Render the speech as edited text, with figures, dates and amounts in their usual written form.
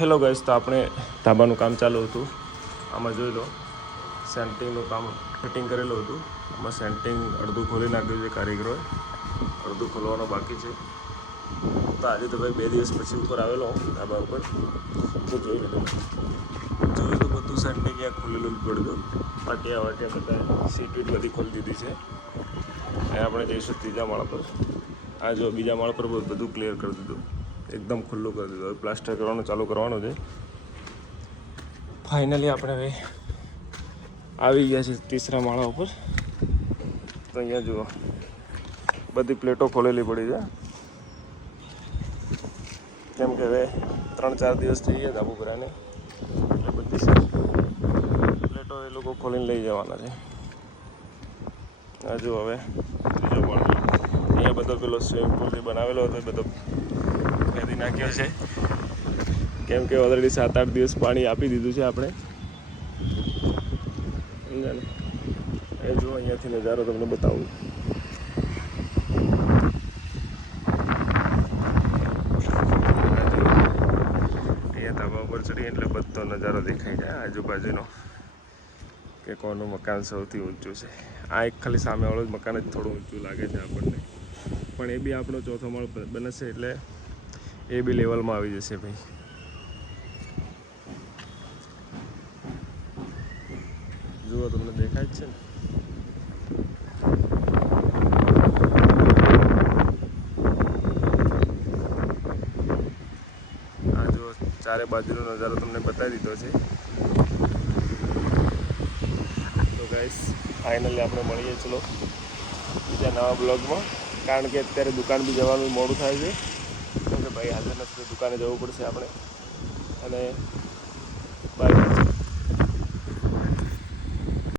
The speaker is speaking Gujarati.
હેલો ગાઈસ, તો આપણે ધાબાનું કામ ચાલુ હતું. આમાં જોઈ લો, સેન્ટિંગનું કામ ફિટિંગ કરેલું હતું. આમાં સેન્ટિંગ અડધું ખોલી નાખ્યું છે કારીગરોએ, અડધું ખોલવાનું બાકી છે. તો આજે તો ભાઈ 2 દિવસ પછી ઉપર આવેલો ધાબા ઉપર, તો જોઈ લીધું. જોયું તો બધું સેન્ટિંગ ક્યાં ખોલેલું જ પડ્યું. પાટિયા વાટિયા બધા સીટ વીટ બધી ખોલી દીધી છે. એ આપણે જઈશું 3જા માળ પર. આ જો 2જા માળ પર બધું ક્લિયર કરી દીધું, એકદમ ખુલ્લું કરી દીધું. હવે પ્લાસ્ટર કરવાનું ચાલુ કરવાનું છે. ફાઇનલી આપણે હવે આવી ગયા છીએ 3રા માળા ઉપર. તો અહીંયા જુઓ, બધી પ્લેટો ખોલેલી પડી છે, કેમ કે હવે 3-4 દિવસ થઈ ગયા ધાબુ ભરાને, એટલે બધી પ્લેટો એ લોકો ખોલીને લઈ જવાના છે. આ જો હવે 3જો માળ, અહીંયા બધો પેલો સ્વિમિંગ પુલ જે બનાવેલો હતો એ બધો ફેરી નાખ્યો છે, કેમ કે ઓલરેડી 7-8 દિવસ પાણી આપી દીધું છે આપણે. સમજાને? એ જો અહીંયાથી નજારો તમને બતાવું. અહીંયા ધાબા ઉપર ચડીએ એટલે બધો નજારો દેખાઈ જાય આજુબાજુનો, કે કોનું મકાન સૌથી ઊંચું છે. આ એક ખાલી સામેવાળું જ મકાન જ થોડું ઊંચું લાગે છે આપણને, પણ એ બી આપણો 4થો માળ બનશે એટલે એ બી લેવલમાં આવી જશે ભાઈ. જુઓ, તમને દેખાય જ છે ને? આ જો ચારે બાજુનો નજારો તમને બતાવી દીધો છે. તો ગાઈસ, ફાઇનલી આપણે મળીએ ચલો બીજા નવા બ્લોગમાં, કારણ કે અત્યારે દુકાન બી જવાનું મોડું થાય છે, કેમ કે ભાઈ હાજર નથી, દુકાને જવું પડશે આપણે. અને